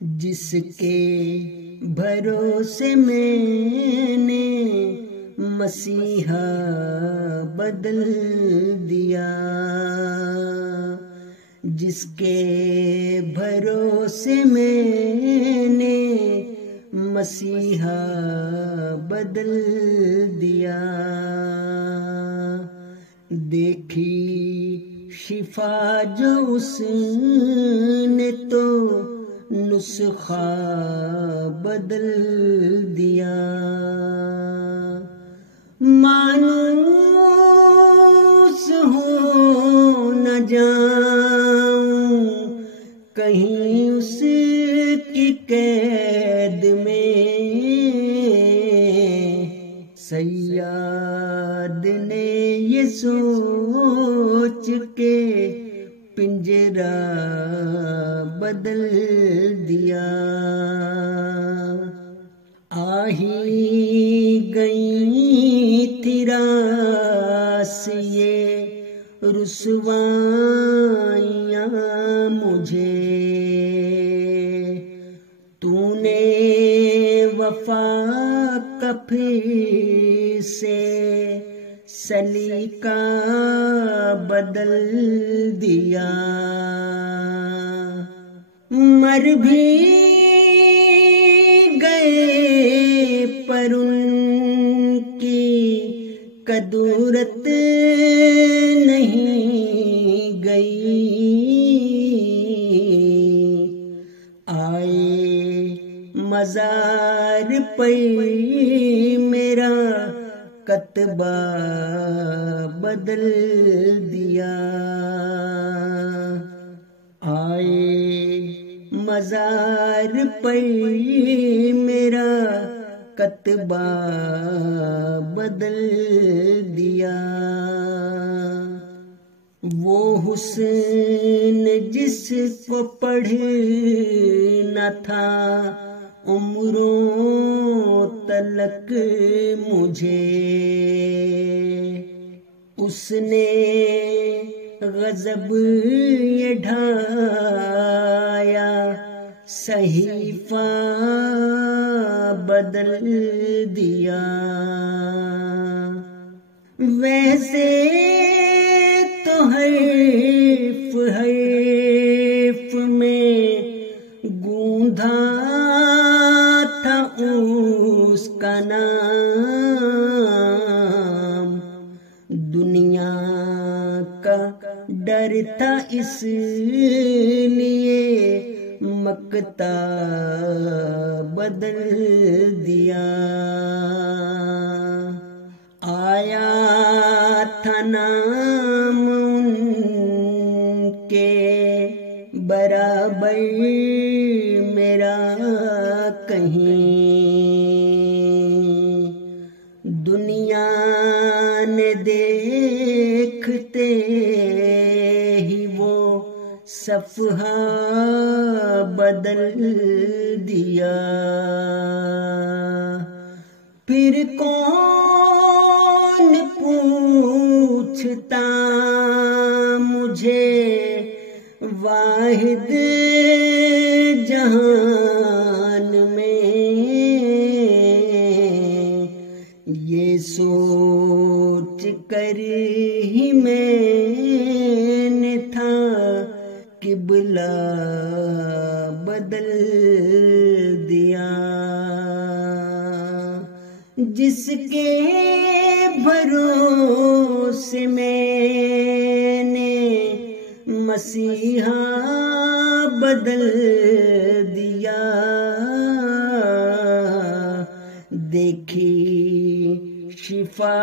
جس کے بھروسے میں نے مسیحا بدل دیا، جس کے بھروسے میں نے مسیحا بدل دیا، دیکھی شفا جو اس نے تو نسخہ بدل دیا، مانوس ہو نہ جاؤں کہیں اس کی قید میں، صیاد نے یہ سوچ کے پنجرہ بدل دیا، آہی گئی تھی راس یہ رسوائیاں مجھے، تو نے وفا کا پھر سے سلیقہ بدل دیا، مر بھی گئے پر ان کی قدورت نہیں گئی، آئے مزار پہ میرا کتبہ بدل دیا، آئے مزار پہ میرا کتبہ بدل دیا، وہ حسن جس کو پڑھنا تھا عمروں تلک مجھے، اس نے غضب یہ ڈھایا صحیفہ بدل دیا، ویسے تو حرف حرف میں گوندھا تھا اس کا نام، دنیا کا ڈر تھا اس لیے مقتا بدل دیا، آیا تھا نام ان کے برابر میرا کہیں، دنیا نے دیکھتے ہی وہ صفحہ بدل دیا، پھر کون پوچھتا مجھے واحد جہان میں، یہ سوچ کر ہی میں نے تھا قبلہ بدل دیا، جس کے بھروسے میں نے مسیحا بدل دیا، دیکھی شفا